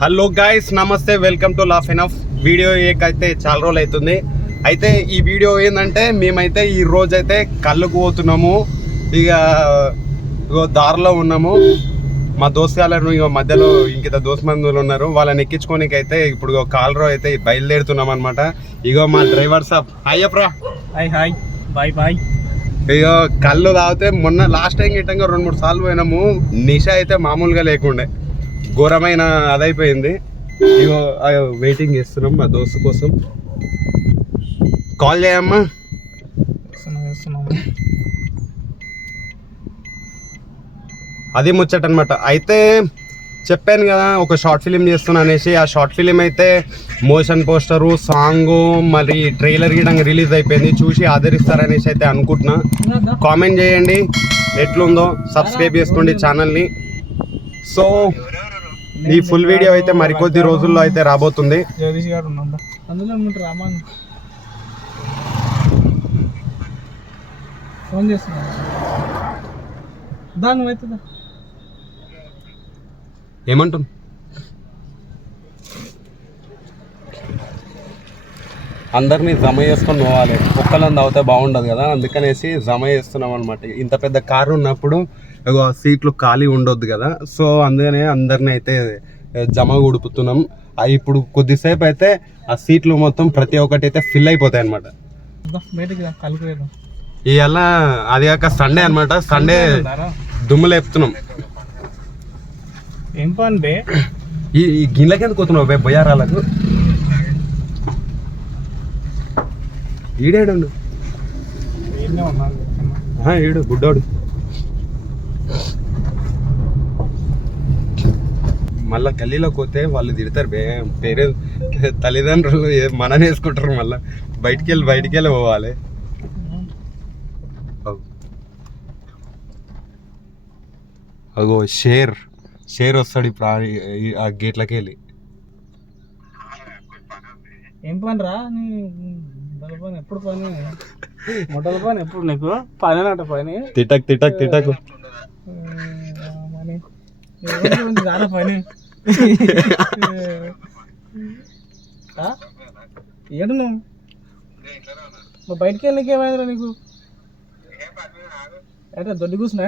Hello guys, నమస్తే, welcome to Laugh Enough. Video ఏకైతే చాలా రోజులు అవుతుంది. అయితే ఈ వీడియో ఏంటంటే మేమైతే ఈ రోజు అయితే కళ్ళకు పోతున్నాము. ఇక దారిలో ఉన్నాము. మా దోస్తుగాళ్ళు ఇక మధ్యలో ఇంకిత దోస్తు మందులు ఉన్నారు. వాళ్ళని ఎక్కించుకోనికి అయితే ఇప్పుడు కాలరో అయితే బయలుదేరుతున్నాం అనమాట. ఇగో మా డ్రైవర్ సాబ్ అయ్యప్రా. Hi bye bye. ఇగో కళ్ళు తాగితే మొన్న లాస్ట్ టైం గిట్టంగా 2-3 సార్లు పోయినాము. నిష అయితే మామూలుగా లేకుండే, ఘోరమైన అదైపోయింది. ఇగో వెయిటింగ్ చేస్తున్నాం మా దోస్తు కోసం. కాల్ చేయమ్మా. అది ముచ్చట అనమాట. అయితే చెప్పాను కదా ఒక షార్ట్ ఫిలిం చేస్తున్నా అనేసి. ఆ షార్ట్ ఫిలిం అయితే మోషన్ పోస్టరు, సాంగ్, మరి ట్రైలర్ గిడంగా రిలీజ్ అయిపోయింది. చూసి ఆదరిస్తారనేసి అయితే అనుకుంటున్నా. కామెంట్ చేయండి ఎట్లుందో, సబ్స్క్రైబ్ చేసుకోండి ఛానల్ని. సో ఈ ఫుల్ వీడియో అయితే మరికొద్ది రోజుల్లో అయితే రాబోతుంది. జగదీష్ గారు ఉన్నాం అందులో రామాన్ ఫోన్ చేస్తున్నా. దాని అవుతుందా ఏమంటుంది? అందరినీ జమ చేసుకొని పోవాలి. ఒక్కళ్ళని తాగితే బాగుండదు కదా, అందుకనేసి జమ చేస్తున్నాం అనమాట. ఇంత పెద్ద కారు ఉన్నప్పుడు సీట్లు ఖాళీ ఉండొద్దు కదా. సో అందుకనే అందరినీ అయితే జమ ఉడుపుతున్నాం. ఇప్పుడు కొద్దిసేపు అయితే ఆ సీట్లు మొత్తం ప్రతి ఒక్కటి అయితే ఫిల్ అయిపోతాయి అనమాట. ఇవాళ అది కాక సండే అనమాట. సండే దుమ్ము లేపుతున్నాం. ఏం పని బే? ఈ గిన్నెలకి ఎందుకు పోతున్నావు బే? బొయ్యారాలకు ఈడేడు ఈడు గుడ్డోడు. మళ్ళా గల్లీలోకి పోతే వాళ్ళు తిడతారు బే. తల్లిదండ్రులు మనని వేసుకుంటారు. మళ్ళీ బయటికి వెళ్ళి పోవాలి. అగో షేర్ వస్తాడు ఇప్పుడు ఆ గేట్లకి వెళ్ళి. ఏం పని రా? పని ఎప్పుడు పని? మొదల పని ఎప్పుడు నీకు పని అన్నట్టు పని. తిట్టకు పని ఏడు నువ్వు బయటికి వెళ్ళి ఏమైందిరా నీకు? అయితే దొడ్డి కూర్చున్నా.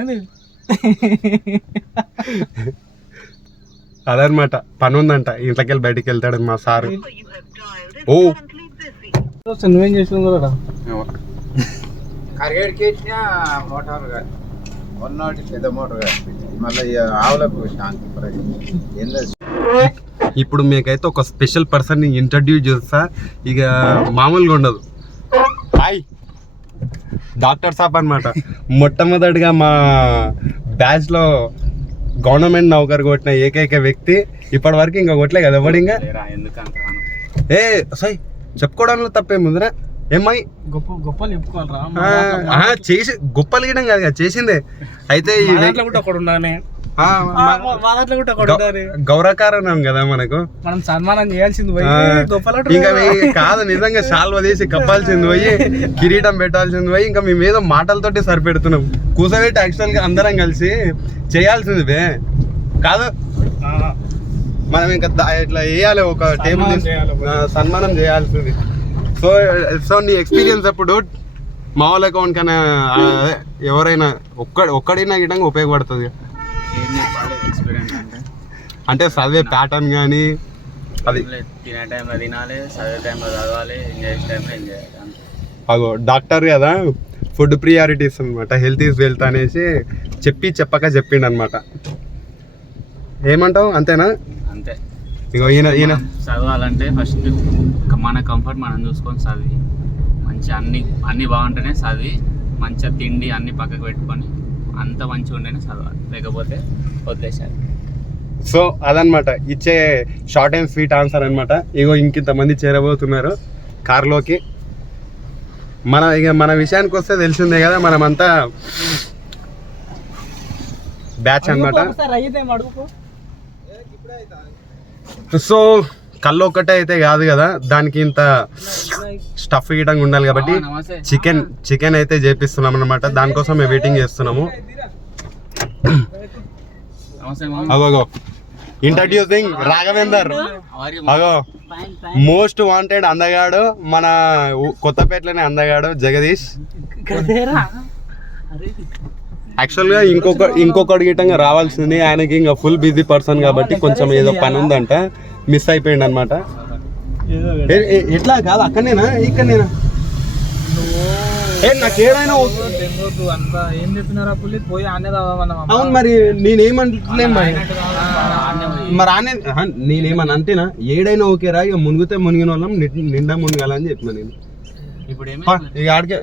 అదనమాట, పని ఉందంట. ఇంట్లోకి వెళ్ళి బయటికి వెళ్తాడు మా సారు. ఓ నువ్వేం చేసినావు కదా? కరిగేడికి వేసిన మోటార్ కాదు, మొన్నటి పెద్ద మోటార్ కాదు. మళ్ళీ ఆవులకు శాంతి. ఇప్పుడు మీకైతే ఒక స్పెషల్ పర్సన్ ని ఇంట్రడ్యూస్ చేస్తా. ఇక మామూలుగా ఉండదు. హాయ్, డాక్టర్ సాబ్ అనమాట. మొట్టమొదటిగా మా బ్యాచ్ లో గవర్నమెంట్ నౌకరు కొట్టిన ఏకైక వ్యక్తి. ఇప్పటి వరకు ఇంకా కొట్టలే కదా ఎవడు. ఇంకా ఏ సై చెప్పుకోవడంలో తప్పేముందిరా? ఏమై గొప్పలు చెప్పుకోవాలరా? చేసి గొప్పలు గీయడం కాదు కదా, చేసిందే. అయితే గౌరవకారణం కదా మనకు. మనం సన్మానం చేయాల్సింది పోయి ఇంకా కాదు, నిజంగా శాల్వ తీసి కప్పాల్సింది పోయి, కిరీటం పెట్టాల్సింది పోయి, ఇంకా మేము ఏదో మాటలతోటి సరిపెడుతున్నాం. కూసబెట్టి యాక్చువల్ గా అందరం కలిసి చేయాల్సింది బే కాదు. మనం ఇంకా ఇట్లా వేయాలి, ఒక టేబుల్ సన్మానం చేయాల్సింది. సో నీ ఎక్స్పీరియన్స్ అప్పుడు మా వాళ్ళ అకౌంట్ కన్నా ఎవరైనా ఒక్కడైనా గిటంగా ఉపయోగపడుతుంది. అంటే చదివే ప్యాటర్న్ కానీ, అది తినే టైంలో తినాలి, చదివే టైంలో చదవాలి, ఎంజాయ్ టైంలో ఎంజాయ్ చేయాలి. అగో డాక్టర్ కదా, ఫుడ్ ప్రియారిటీస్ అనమాట. హెల్త్ ఈజ్ వెల్త్ అనేసి చెప్పక చెప్పిండు అనమాట. ఏమంటావు? అంతేనా? అంతే. ఇగో ఈయన చదవాలంటే ఫస్ట్ మన కంఫర్ట్ మనం చూసుకొని చదివి, మంచి అన్ని బాగుంటేనే చదివి, మంచిగా తిండి అన్ని పక్కకు పెట్టుకొని అంత మంచిగా ఉంటేనే చదవాలి, లేకపోతే వదిలేసారు. సో అదనమాట ఇచ్చే షార్ట్ అండ్ స్వీట్ ఆన్సర్ అనమాట. ఇగో ఇంకింతమంది చేరబోతున్నారు కార్లోకి. మన విషయానికి వస్తే తెలిసిందే కదా, మనమంతా బ్యాచ్ అనమాట. సో కళ్ళు ఒక్కటే అయితే కాదు కదా, దానికి ఇంత స్టఫ్ ఇయడం ఉండాలి కాబట్టి చికెన్ అయితే చేపిస్తున్నాం అనమాట. దానికోసం మేము వెయిటింగ్ చేస్తున్నాము. అగో ఇంట్రడ్యూసింగ్ రాఘవేందర్. అగో మోస్ట్ వాంటెడ్ అందగాడు మన కొత్తపేటలోనే అందగాడు జగదీష్. యాక్చువల్ గా ఇంకొకటి గిట్టంగా రావాల్సింది, ఆయనకి ఇంకా ఫుల్ బిజీ పర్సన్ కాబట్టి కొంచెం ఏదో పని ఉందంట, మిస్ అయిపోయింది అనమాట. ఎట్లా కాదు అక్కడనేనా ఇక్కడనేనా? నాకేడైనా అంతా ఏం చెప్పినారా పుల్లి పోయి ఆనే రావమన్నా. అవును మరి నేనేమంటలే మరి ఆనే నేనేమని అంతేనా? ఏడైనా ఓకే రా, ఇక మునిగితే మునిగిన వాళ్ళం నిండా మునిగాలని చెప్పిన నేను. ఇక ఆడికే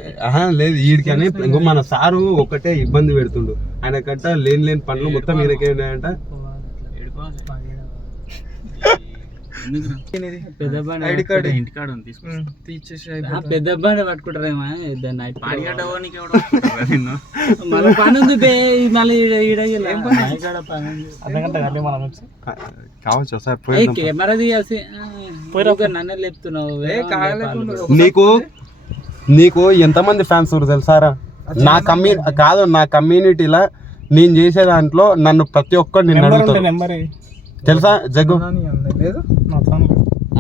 లేదు ఈడికి అని ఇంకో మన సారు ఒకటే ఇబ్బంది పెడుతుండు. ఆయన కట్ట లేని పనులు మొత్తం ఈయనకే ఉన్నాయంట. పెద్ద బండి పట్టుకుంటారేమో మళ్ళీ పని ఉంది మళ్ళీ కావచ్చు సార్. కెమెరా తీయాల్సి నన్నే లేపుతున్నావు. నీకు ఎంతమంది ఫ్యాన్స్ తెలుసారా? నా కమ్యూనిటీలో నేను చేసే దాంట్లో నన్ను ప్రతి ఒక్కరు నిన్ను అడుగుతారు తెలుసా జగ్గు.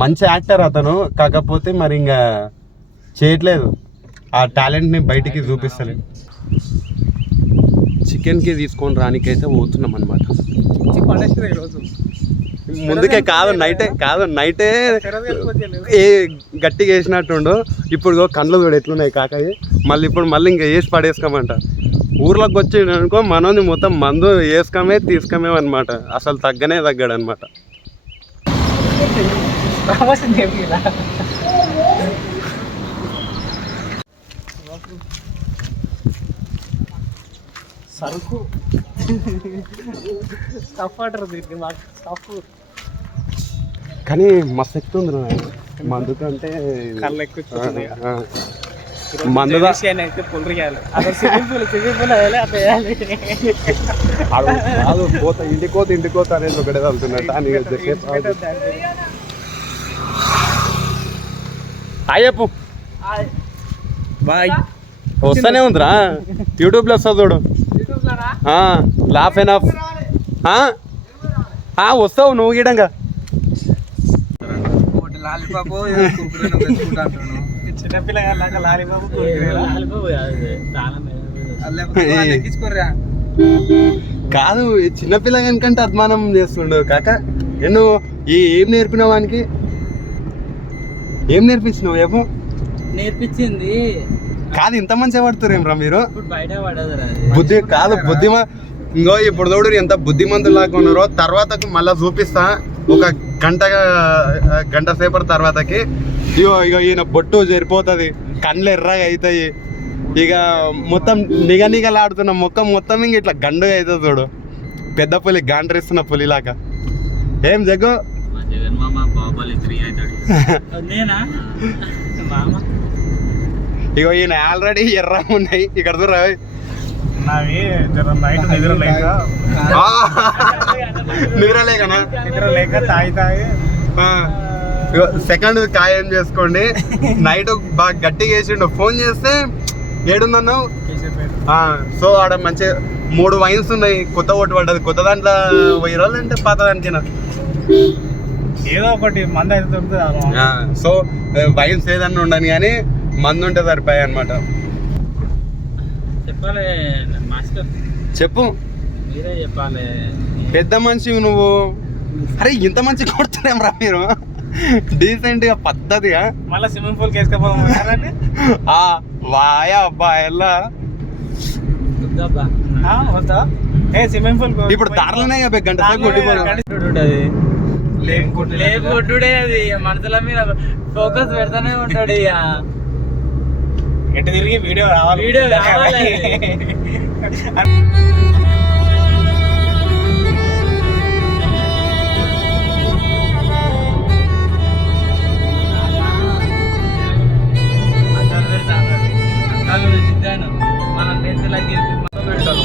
మంచి యాక్టర్ అతను, కాకపోతే మరి ఇంకా చేయట్లేదు, ఆ టాలెంట్ని బయటికి చూపిస్తలేదు. చికెన్కి తీసుకొని రానికైతే పోతున్నాం అనమాట. ముందుకే నైటే గట్టిగా వేసినట్టుండు. ఇప్పుడు కళ్ళు చూడు ఎట్లున్నాయి కాకవి. మళ్ళీ ఇంకా వేసి పడేసుకోమంట. ఊర్లోకి వచ్చి అనుకో మనోని మొత్తం మందు వేసుకోమే అనమాట. అసలు తగ్గడు అనమాట. సరుకు స్టఫ్ వాటర్ కానీ మస్తు ఎక్కుతుంది మందు కంటే. మందు అయితే పుల్రియాలి పోతా ఇంటికోత అనేది ఒకటే వెళ్తున్నట్టు. అయ్యప్పు బాయ్ వస్తానే ఉందిరా, యూట్యూబ్లో వస్తా చూడు. లాఫ్ అండ్ ఆఫ్ వస్తావు నువ్వు గీడంగా. కాదు చిన్నపిల్లగాని కంటే అద్మానం చేస్తుండు కాక. నువ్వు ఏం నేర్పినావు వానికి? ఏం నేర్పించినావు ఏమో? నేర్పించింది కాదు ఇంత మంచిగా పడుతురేం రా మీరు? బుద్ధి కాదు ఇంకో ఇప్పుడు చూడు ఎంత బుద్ధిమంతులాగా ఉన్నారో. తర్వాతకు మళ్ళీ చూపిస్తా ఒక గంట సేపటి తర్వాతకి. ఇగో ఈయన బొట్టు జరిపోతుంది, కళ్ళు ఎర్రగా అవుతాయి, ఇక మొత్తం నిగలాడుతున్న మొక్కం మొత్తం ఇంక ఇట్లా గండుగా అవుతుంది చూడు. పెద్ద పులి గాండ్రిస్తున్న పులిలాగా. ఏం జగ్గు? ఇగో ఈయన ఆల్రెడీ ఎర్ర ఉన్నాయి ఇక్కడ చూడ. నిద్రలేక తాగి సెకండ్ ఖాయం చేసుకోండి. నైట్ బాగా గట్టిగా వేసిండు. ఫోన్ చేస్తే ఏడున్నావు. సో ఆడ మంచి 3 వైన్స్ ఉన్నాయి, కొత్త ఓటు పడ్డది. కొత్త దాంట్లో 1000 రోజులు అంటే పాత దానికేనా ఏదో ఒకటి మంది అయితే దొరుకుతుంది. సో వైన్స్ ఏదన్నా ఉండని కానీ మందు ఉంటే సరిపోయాయి అనమాట. చెప్పాలి మాస్టర్, చెప్పు. మీరే చెప్పాలి. పెద్ద మనిషి నువ్వు. అరే ఇంత మంచి కొడుతున్నాం రా మీరు, డీసెంట్ గా పద్ధతిగా. మళ్ళీ స్విమ్మింగ్ పూల్ వేసుకోపోదాం. వాయా అబ్బా ఎలా స్విమ్మింగ్ పూల్ ఇప్పుడు దారిలోనే గంట సేపు కొట్టుడే. అది మనసుల మీద ఫోకస్ పెడతానే ఉంటాడు. ఇక ఎటు తిరిగి వీడియో రావాలి. మనం నేర్చులకి పెడతాను.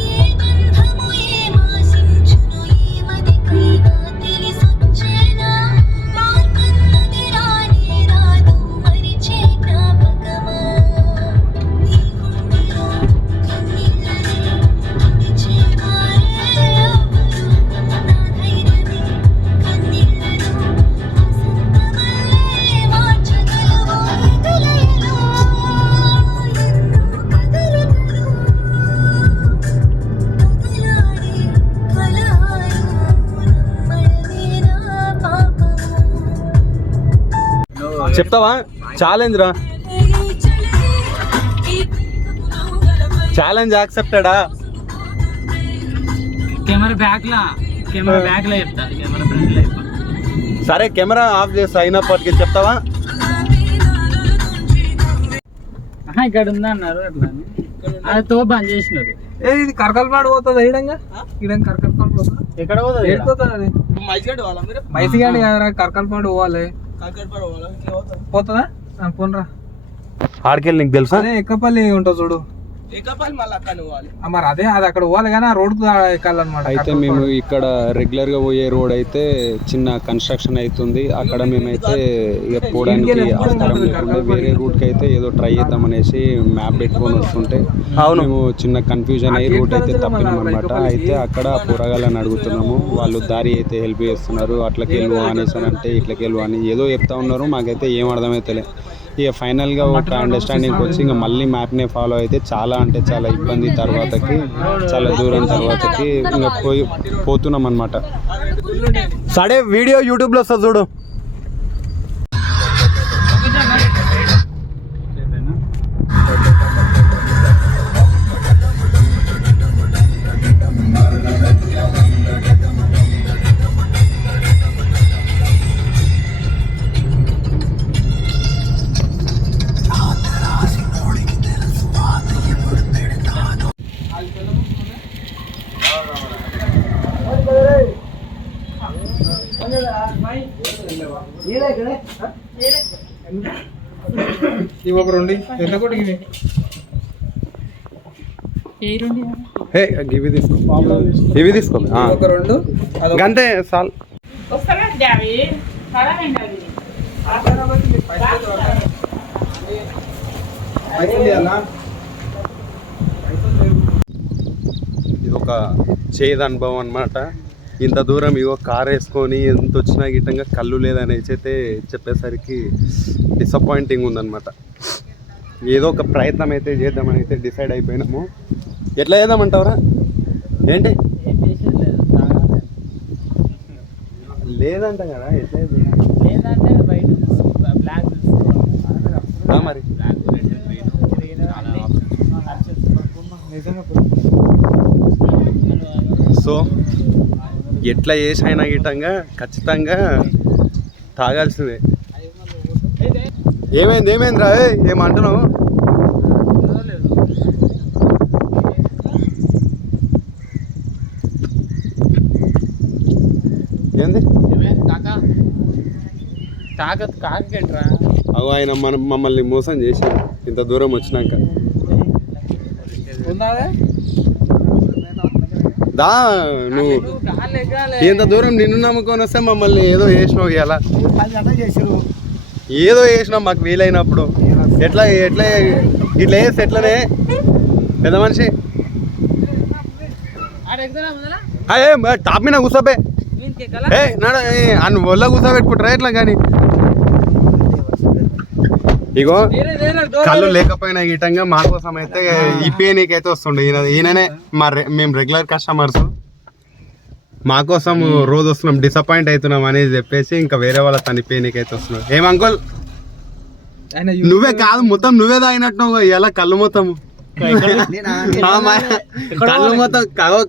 ఏ బంధము ఏ మాసించును ఈ మది కైనా తెలుసు. చెప్తావా ఛాలెంజ్ రా, ఛాలెంజ్ యాక్సెప్టెడా? కెమెరా బ్యాక్ లా చెప్తా, కెమెరా ఫ్రంట్ లో చెప్తా. సరే కెమెరా ఆఫ్ చేస్తా అయినప్పటికీ చెప్తావా? ఇక్కడ ఉందా అన్నారు అట్లా అని. అది తో బంద్ చేసినారు. ఇది కరకలపాడు పోతుంది ఈడంగా కరకలపాడు పోతుంది. ఎక్కడ పోతుంది? ఏడిపోతుంది అది మైసిగాడి కదరా, కరకలపాడు పోవాలి. పోతుందా? పోనరా. ఆడికెళ్ళి నీకు తెలుసా? అదే ఎక్కపల్లి ఉంటుంది చూడు, మరి అదే అది అక్కడ పోవాలి కానీ ఆ రోడ్ ఎక్కాలన్నమాట. అయితే మేము ఇక్కడ రెగ్యులర్ గా పోయే రోడ్ అయితే చిన్న కన్స్ట్రక్షన్ అవుతుంది. అక్కడ మేమైతే ఇక పోవడానికి ఆస్కారం లేకుండా వేరే రూట్ కి అయితే ఏదో ట్రై చేద్దాం అనేసి మ్యాప్ పెట్టుకొని వస్తుంటే మేము చిన్న కన్ఫ్యూజన్ అయ్యి రూట్ అయితే తప్పినాం అనమాట. అయితే అక్కడ పోరగాళ్ళని అడుగుతున్నాము, వాళ్ళు దారి అయితే హెల్ప్ చేస్తున్నారు. అట్లకి వెళ్ళు అనేసి అంటే ఇట్లకి వెళ్ళు అని ఏదో చెప్తా ఉన్నారు. మాకైతే ఏం అర్థమైతలే. ఇక ఫైనల్గా ఒక అండర్స్టాండింగ్ వచ్చి ఇంకా మళ్ళీ మ్యాప్నే ఫాలో అయితే చాలా అంటే చాలా ఇబ్బంది తర్వాతకి, చాలా దూరం తర్వాతకి ఇంకా పోతున్నాం అనమాట. సరే వీడియో యూట్యూబ్లో వస్తుంది చూడు. ఇవి ఒక రెండు ఎంత కొట్టికి ఇవి తీసుకో, ఇవి తీసుకో. ఒక రెండు గంతే సాల్. ఇది ఒక చేదు అనుభవం అన్నమాట. ఇంత దూరం ఇగో కార్ వేసుకొని ఎంత వచ్చినా గిట్టంగా కళ్ళు లేదనేసి అయితే చెప్పేసరికి డిసప్పాయింటింగ్ ఉందన్నమాట. ఏదో ఒక ప్రయత్నం అయితే చేద్దామని అయితే డిసైడ్ అయిపోయినాము. ఎట్లా చేద్దామంటావరా? ఏంటి లేదంట కదా, ఎట్లా లేదంటే బయట బ్లాక్ మరి సో ఎట్లా చేసి అయినా గిట్టంగా ఖచ్చితంగా తాగాల్సిందే. ఏమైందిరా? ఏమంటున్నావు? ఏంది కాకేంట్రా? అవు ఆయన మమ్మల్ని మోసం చేశాడు ఇంత దూరం వచ్చినాక. దా నువ్వు ఇంత దూరం నిన్ను నమ్ముకొని వస్తే మమ్మల్ని ఏదో చేసినావు. ఇలా ఏదో చేసినావు మాకు వీలైనప్పుడు. ఎట్లా ఎట్లా ఇట్లా వేస్తే ఎట్లనే పెద్ద మనిషి టాప్ మీద కూర్చోబే. అన్ను ఒళ్ళ కూర్చోబెట్టుకుంటారా ఎట్లా కానీ? ఇగో కళ్ళు లేకపోయినా గిట్టంగా మా కోసం అయితే ఇప్పేనీకైతే వస్తుండే. ఈయననే మేము రెగ్యులర్ కస్టమర్స్, మా కోసం రోజు వస్తున్నాం, డిసప్పాయింట్ అవుతున్నాం అనేది చెప్పేసి ఇంకా వేరే వాళ్ళ తన ఇప్పేనీకైతే వస్తున్నాం. ఏం అంకుల్ నువ్వే కాదు మొత్తం నువ్వే తాగినట్టు ఎలా కళ్ళు మొత్తం కళ్ళు మొత్తం కళ్ళు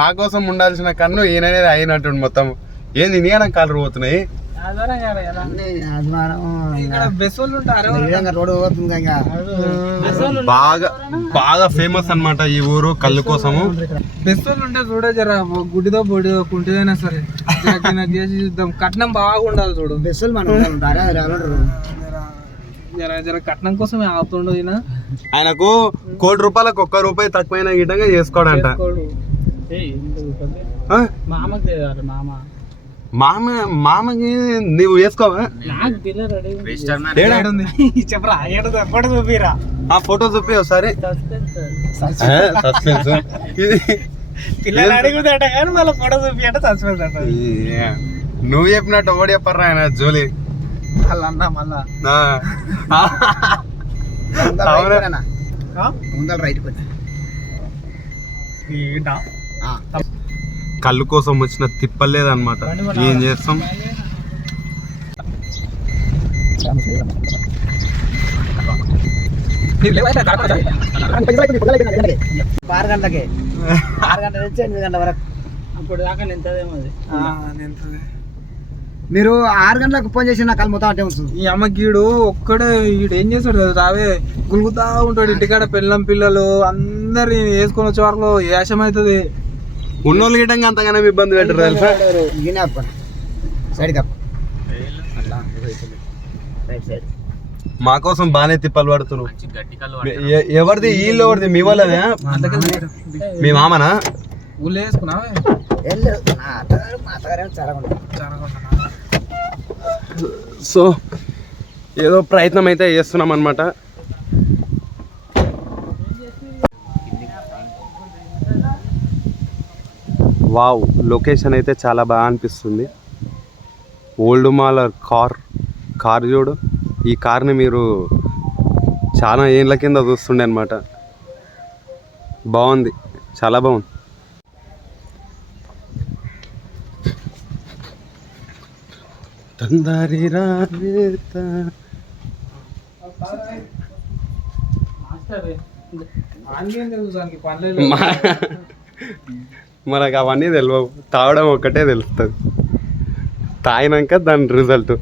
మా కోసం ఉండాల్సిన కన్ను ఈయననేది అయినట్టు మొత్తం. ఏంది నీయన కాళ్ళు పోతున్నాయి? బాగా బాగా ఫేమస్ అన్నమాట ఈ ఊరు కళ్ళు కోసము. బెస్సోళ్ళు ఉంటే చూడే జర గుడ్డిదో బొడిదో కుంటిదైనా సరే చేసి చూద్దాం. కట్నం బాగుండాలి చూడు. బెస్సోళ్ళు మనం జర కట్నం కోసం అవుతుండదు. ఆయనకు ₹1,00,00,000 ఒక్క రూపాయి తక్కువైన గిట్టంగా చేసుకోడంట. మామకి నువ్వు వేసుకోవా? ఆ ఫోటో చూపి ఒకసారి. సస్పెన్స్ పిల్లలు అడుగుతాట కానీ మళ్ళీ ఫోటో చూపి అంటే సస్పెన్స్ అంట. నువ్వు చెప్పినట్టు ఒకటి చెప్పరా ఆయన జోలి మళ్ళా కళ్ళు కోసం వచ్చిన తిప్పలేదన్నమాట. ఏం చేస్తాం. అప్పుడు దాకా నింతదేమో అది. మీరు 6 గంటలకు ఫోన్ చేసి నా కళ్ళు మొత్తం అంటే వస్తుంది. ఈ అమ్మకీడు ఒక్కడే ఈడు ఏం చేస్తాడు కదా, రావే గులుగుతా ఉంటాడు ఇంటికాడ. పిల్లలు అందరి వేసుకొని వచ్చే వరకు యాశం అవుతుంది. ఉన్నోళ్ళు గిట్టంగా అంతగానే ఇబ్బంది పెట్టరు తెలుసా. మా కోసం బాగానే తిప్పలు పడుతున్నావు. మంచి గట్టి కళ్ళు ఎవరిది వీళ్ళు ఎవరిది? మీ వాళ్ళదే? మీ మామనా? ఊళ్ళో వేసుకున్నావే. సో ఏదో ప్రయత్నం అయితే చేస్తున్నాం అనమాట. వావ్, లొకేషన్ అయితే చాలా బాగా అనిపిస్తుంది. ఓల్డ్ మాల్ కార్ చూడు. ఈ కార్ని మీరు చాలా ఏళ్ళ కింద చూస్తుండే అనమాట. బాగుంది, చాలా బాగుంది. మనకు అవన్నీ తెలియవు, తాగడం ఒక్కటే తెలుస్తుంది. తాగినాక దాని రిజల్ట్.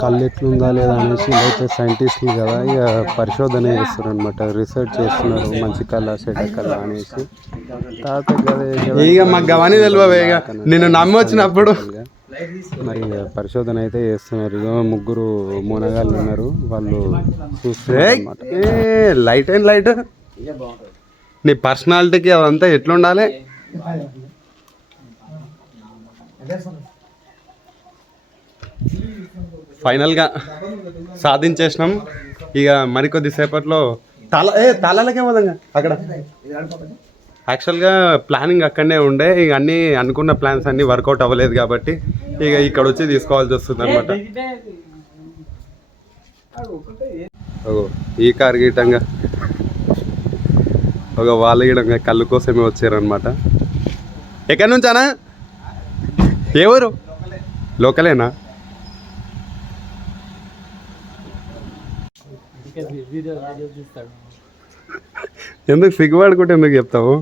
కళ్ళు ఎట్లుందా లేదా అనేసి అయితే సైంటిస్టులు కదా ఇక పరిశోధన చేస్తారు అనమాట. రీసెర్చ్ చేస్తున్నారు మంచి కళ్ళ చెడ్డ కళ్ళ అనేసి. ఇక మాకు అవన్నీ తెలియవే. ఇక నేను నమ్మి వచ్చినప్పుడు మరి పరిశోధన అయితే చేస్తున్నారు. ఇక 3 మునగాళ్ళు ఉన్నారు, వాళ్ళు చూస్తున్నారు అనమాట. లైట్ అండ్ లైట్ నీ పర్సనాలిటీకి అదంతా ఎట్లుండాలి. ఫైనల్గా సాధించేసినాం. ఇక మరికొద్ది సేపట్లో తాళాలకే పోదాంగా. అక్కడ యాక్చువల్గా ప్లానింగ్ అక్కడనే ఉండే. ఇక అన్నీ అనుకున్న ప్లాన్స్ అన్నీ వర్కౌట్ అవ్వలేదు కాబట్టి ఇక ఇక్కడ వచ్చి తీసుకోవాల్సి వస్తుంది అనమాట. ఈ కారు గీటంగా ఒక వాళ్ళ గీటంగా కళ్ళు కోసమే వచ్చారనమాట. ఎక్కడి నుంచానా? ఎవరు? లోకలేనా? ఎందుకు సిగ్గుపడుకుంటే ఎందుకు చెప్తావు?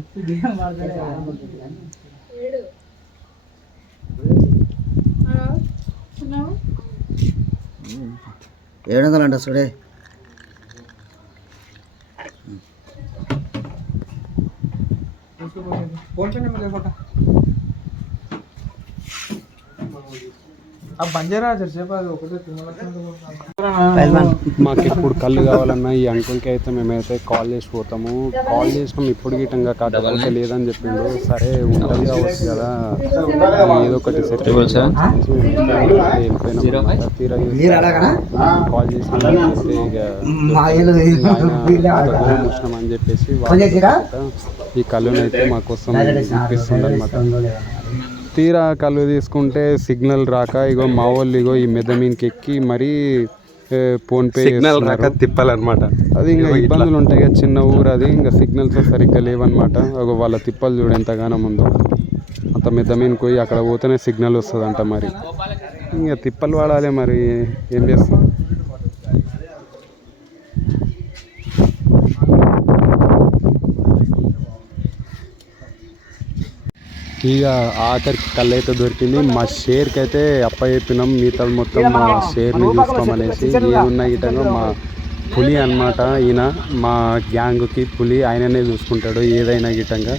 $700 చూడే. మాకు ఎప్పుడు కళ్ళు కావాలన్నా ఈ అంకుల్కి అయితే మేమైతే కాల్ చేసి పోతాము. కాల్ చేసినాం ఇప్పుడు గిట్టంగా కాకపోతే లేదని చెప్పిండు. సరే ఉంటుంది కావచ్చు కదా, ఏదో ఒకటి సెట్ వెళ్ళిపోయినాం. కాల్ చేసినాం అని చెప్పేసి ఈ కళ్ళునైతే మాకోసం ఇప్పిస్తుంది అనమాట. తీరా కళ్ళు తీసుకుంటే సిగ్నల్ రాక ఇగో మా వాళ్ళు ఇగో ఈ మెద మీదకి ఎక్కి మరీ ఫోన్పే సిగ్నల్ రాక తిప్పాలన్నమాట. అది ఇంకా ఇబ్బందులు ఉంటాయి కదా, చిన్న ఊరు అది, ఇంకా సిగ్నల్స్ సరిగ్గా లేవన్నమాట. వాళ్ళ తిప్పలు చూడు ఎంతగానో ముందు. అంత మెద మీదకి పోయి అక్కడ పోతేనే సిగ్నల్ వస్తుందంట. మరి ఇంకా తిప్పలు వాడాలి, మరి ఏం చేస్తాం. ఇక ఆఖరికి కళ్ళు అయితే దొరికింది. మా షేర్కి అయితే అప్ప చెప్పినాం, మిగతా మొత్తం మా షేర్ని చూసుకోమనేసి. ఏమున్నా గిట్టంగా మా పులి అనమాట ఈయన, మా గ్యాంగ్కి పులి, ఆయననే చూసుకుంటాడు ఏదైనా గిట్టంగా.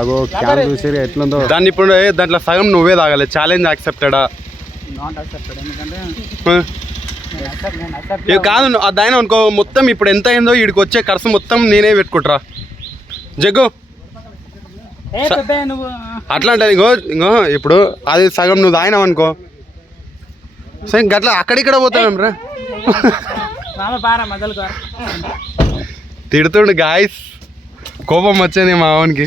అగో క్యాన్ చూసి ఎట్లుందో దాన్ని ఇప్పుడు దాంట్లో సగం నువ్వే తాగాలి. ఛాలెంజ్ యాక్సెప్టెడా? ఇక కాదు దాయన అనుకో, మొత్తం ఇప్పుడు ఎంత అయిందో వీడికి వచ్చే ఖర్చు మొత్తం నేనే పెట్టుకుంటారా జగ్గు. అట్లా అంటే ఇంకో ఇప్పుడు అది సగం నువ్వు తాగినావు అనుకో, సరే గట్లా అక్కడిక్కడ పోతాం రా. తిడుతుండు గాయస్, కోపం వచ్చింది మా అవనికి.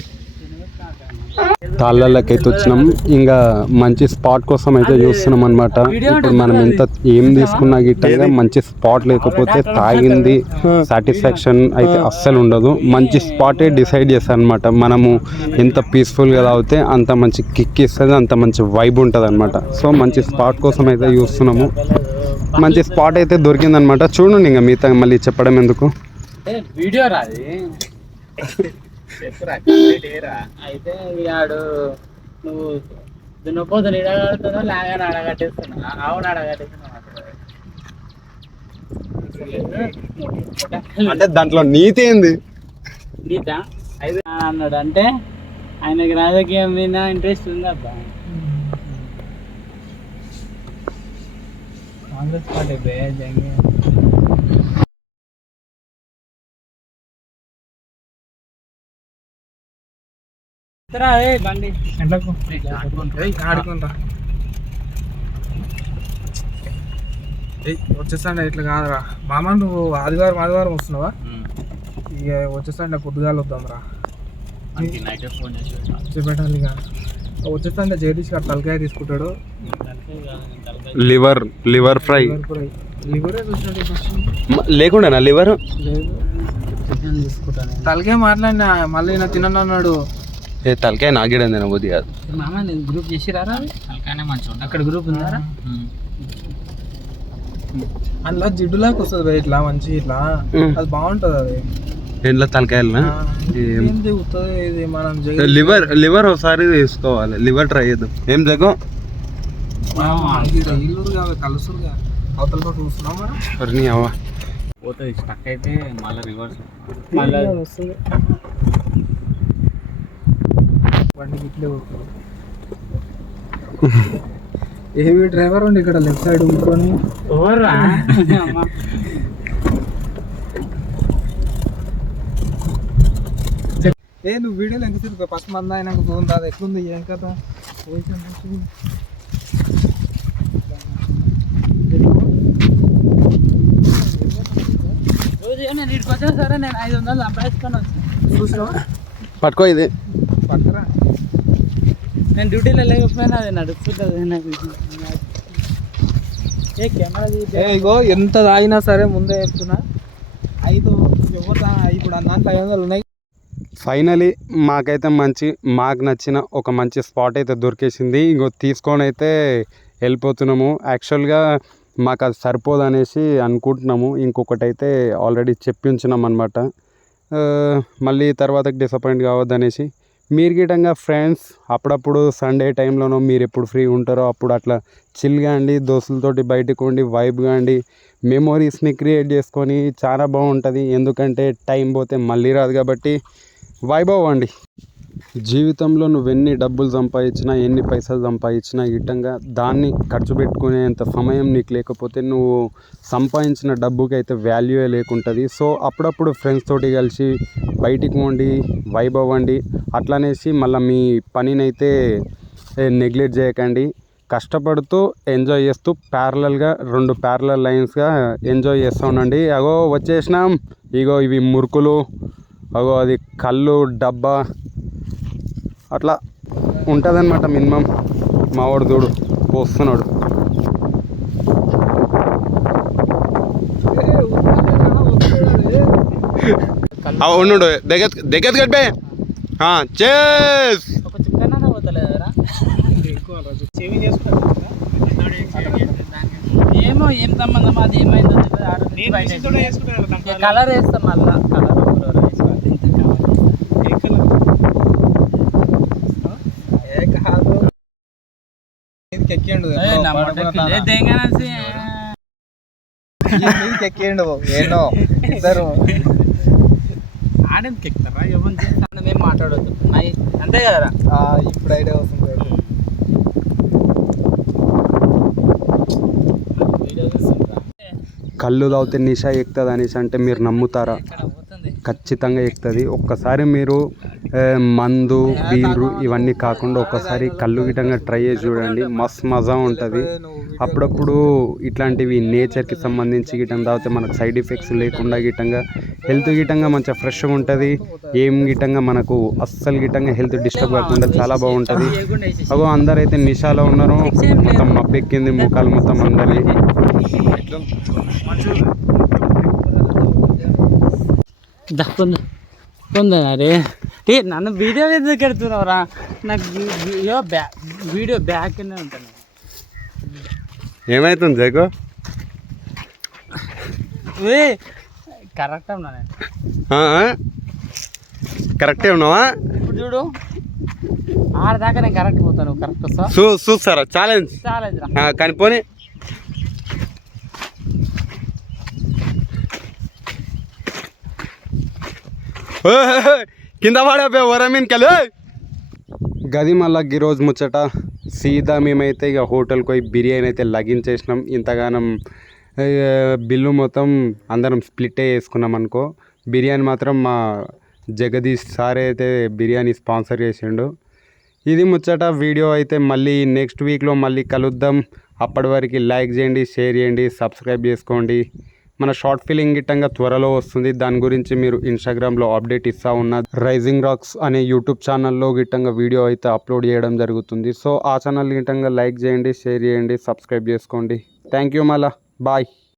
తాళ్ళకి అయితే వచ్చినాం. ఇంకా మంచి స్పాట్ కోసం అయితే చూస్తున్నాం అనమాట. ఇప్పుడు మనం ఎంత ఏం తీసుకున్నా గిట్టంగా మంచి స్పాట్ లేకపోతే తాగింది సాటిస్ఫాక్షన్ అయితే అస్సలు ఉండదు. మంచి స్పాటే డిసైడ్ చేస్తాను అనమాట. మనము ఎంత పీస్ఫుల్గా తాగితే అంత మంచి కిక్ ఇస్తుంది, అంత మంచి వైబ్ ఉంటుంది అనమాట. సో మంచి స్పాట్ కోసం అయితే చూస్తున్నాము. మంచి స్పాట్ అయితే దొరికిందనమాట. చూడండి, ఇంకా మిగతా మళ్ళీ చెప్పడం ఎందుకు. వీడియో రాది అయితే ఆడు నువ్వు దున్నపోతు నీడగడుతున్నావు, లాగానే అడగట్టేస్తున్నావు. అవును అడగట్టేస్తున్నావు అంటే దాంట్లో నీతి ఏంది? గీత అయితే అన్నాడు. అంటే ఆయనకి రాజకీయం మీద ఇంట్రెస్ట్ ఉంది అబ్బా. కాంగ్రెస్ పార్టీ బండి ఎంతకు ఆడుకుంటా వచ్చేస్తాండే ఇట్లా కాదురా మామ. నువ్వు ఆదివారం వస్తున్నావా? ఇక వచ్చేస్తాండే పొద్దుగాల వద్దాం రా చెప్పేటాలి. ఇక వచ్చేస్తాండే జగదీష్ గారు తలకాయ తీసుకుంటాడు. లివర్ ఫ్రై లివరే చూసినట్టు లేకుండా లివర్ తలకాయ మాట్లాడినా మళ్ళీ నా తినను అన్నాడు. ఏ తలకాయ నాగేయడం తినబోద్ది కాదు మామ. నేను గ్రూప్ చేసిరారా? తలకాయనే మంచిగా ఉంటుంది. అక్కడ గ్రూప్ ఉందారా? అందులో జిడ్డులాగా వస్తుంది ఇట్లా మంచి ఇట్లా అది బాగుంటది. అది ఇంట్లో తలకాయలనా? ఏం దిగుతుంది ఇది మనం లివర్ ఒకసారి తీసుకోవాలి. లివర్ ట్రై చేద్దాం. ఏం జగో ఇల్లుగా కలుసురుగా అవతల పాటు చూస్తున్నాం మరి అవ్వ పోతుంది స్టక్ అయితే మళ్ళీ రివర్స్ మళ్ళీ వస్తుంది. బండి ఇట్లే పోతుంది. ఏవి డ్రైవర్ ఉండి ఇక్కడ లెఫ్ట్ సైడ్ ఉంచుకొని ఓవర్రా ఏ నువ్వు వీడియోలు ఎంత తిరుగుతా? ఫస్ట్ మంది అయినాక చూద్దా అది ఎట్లుంది ఏం కదా. నేను ఇక్కడికి వచ్చా సరే, నేను 500 సంపాదించుకొని వచ్చాను. చూసినావా? పట్టుకో ఇది పక్కరా నేను డ్యూటీలో లేకపోయినా అది నడుస్తుంటుంది నాకు. ఏ కెమెరా ఇగో ఎంత తాగినా సరే ముందే చెప్తున్నా 5 ఎవరు ఇప్పుడు దాంట్లో 500 ఉన్నాయి. ఫైనలీ మాకు నచ్చిన ఒక మంచి స్పాట్ అయితే దొరికేసింది. ఇంకో తీసుకొని అయితే వెళ్ళిపోతున్నాము. యాక్చువల్గా మాకు అది సరిపోదు అనేసి అనుకుంటున్నాము. ఇంకొకటి అయితే ఆల్రెడీ చెప్పి ఉంచినాం అనమాట. మళ్ళీ తర్వాతకి డిసప్పాయింట్ కావద్దు అనేసి. మీరు గిటంగా ఫ్రెండ్స్ అప్పుడప్పుడు సండే టైంలోనో మీరు ఎప్పుడు ఫ్రీ ఉంటారో అప్పుడు అట్లా చిల్గా అండి దోస్తులతోటి బయటకు ఉండి వైబ్గా అండి మెమోరీస్ని క్రియేట్ చేసుకొని చాలా బాగుంటుంది. ఎందుకంటే టైం పోతే మళ్ళీ రాదు కాబట్టి వైబ్ అవ్వండి. జీవితంలో నువ్వెన్ని డబ్బులు సంపాదించినా ఎన్ని పైసలు సంపాదించినా గిట్టంగా దాన్ని ఖర్చు పెట్టుకునేంత సమయం నీకు లేకపోతే నువ్వు సంపాదించిన డబ్బుకి అయితే వాల్యూయే లేకుంటుంది. సో అప్పుడప్పుడు ఫ్రెండ్స్ తోటి కలిసి బయటికి పోండి, వైబ్ అవ్వండి. అట్లనేసి మళ్ళీ మీ పనిని అయితే నెగ్లెక్ట్ చేయకండి. కష్టపడుతూ ఎంజాయ్ చేస్తూ ప్యారలల్గా 2 ప్యారలల్ లైన్స్గా ఎంజాయ్ చేస్తూ ఉండండి. అగో వచ్చేసినాం. ఇగో ఇవి మురుకులు, అగో అది కళ్ళు డబ్బా అట్లా ఉంటుందన్నమాట. మినిమం మావాడు చూడు పోస్తున్నాడు. ఉండు దగ్గర గడ్డే చేస్ ఒక చికెన్ పోతలేదురా. ఏమో ఏం సంబంధం అది ఏమైందో కలర్ వేస్తాం మళ్ళా. ఎక్కిండు ఏనో ఇద్దరు ఆడేందుకు ఎక్కుతారా? ఎవరు మేము మాట్లాడవద్దు అంతే కదరా. ఇప్పుడు ఐడియా వస్తుంది. కళ్ళు తాగితే నిషా ఎక్కుతుంది అనేసి అంటే మీరు నమ్ముతారా? ఖచ్చితంగా ఎక్కుతుంది. ఒక్కసారి మీరు మందు బీర్లు ఇవన్నీ కాకుండా ఒకసారి కళ్ళు గిటంగా ట్రై చేసి చూడండి, మస్తు మజా ఉంటుంది. అప్పుడప్పుడు ఇట్లాంటివి నేచర్కి సంబంధించి గిటంగా తాగితే మనకు సైడ్ ఎఫెక్ట్స్ లేకుండా గిటంగా హెల్త్ గిటంగా మంచిగా ఫ్రెష్గా ఉంటుంది. ఏం గిటంగా మనకు అస్సలు గిటంగా హెల్త్ డిస్టర్బ్ కాకుండా చాలా బాగుంటుంది. అగో అందరైతే నిషాలో ఉన్నారు, మొత్తం మబ్బెక్కింది ముఖాలు మొత్తం అందరి. అరే నన్ను వీడియో ఎందుకు ఎడుతున్నావురా? నాకు వీడియో బ్యాక్ కింద ఉంటాను. ఏమవుతుంది జగో? కరెక్ట్ ఉన్నా నేను, కరెక్టే ఉన్నావా? ఇప్పుడు చూడు ఆడదాకా నేను కరెక్ట్ పోతాను. కరెక్ట్ వస్తా చూస్తారా? ఛాలెంజ్ కానీ పోనీ. కింద పడే వరమీన్కెళ్ళి గది. మళ్ళా ఈరోజు ముచ్చట సీదా మేమైతే ఇక హోటల్కి పోయి బిర్యానీ అయితే లగించేసినాం. ఇంతగానం బిల్లు మొత్తం అందరం స్ప్లిట్ వేసుకున్నాం అనుకో. బిర్యానీ మాత్రం మా జగదీష్ సార్ అయితే బిర్యానీ స్పాన్సర్ చేసిండు. ఇది ముచ్చట. వీడియో అయితే మళ్ళీ నెక్స్ట్ వీక్లో మళ్ళీ కలుద్దాం. అప్పటి వరకు లైక్ చేయండి, షేర్ చేయండి, సబ్స్క్రైబ్ చేసుకోండి. మన షార్ట్ ఫిలిం గిట్టంగా త్వరలో వస్తుంది. దాని గురించి మీరు ఇన్స్టాగ్రామ్లో అప్డేట్ ఇస్తూ ఉన్న రైజింగ్ రాక్స్ అనే యూట్యూబ్ ఛానల్లో గిట్టంగా వీడియో అయితే అప్లోడ్ చేయడం జరుగుతుంది. సో ఆ ఛానల్ గిట్టంగా లైక్ చేయండి, షేర్ చేయండి, సబ్స్క్రైబ్ చేసుకోండి. Thank you. మళ్ళా బాయ్.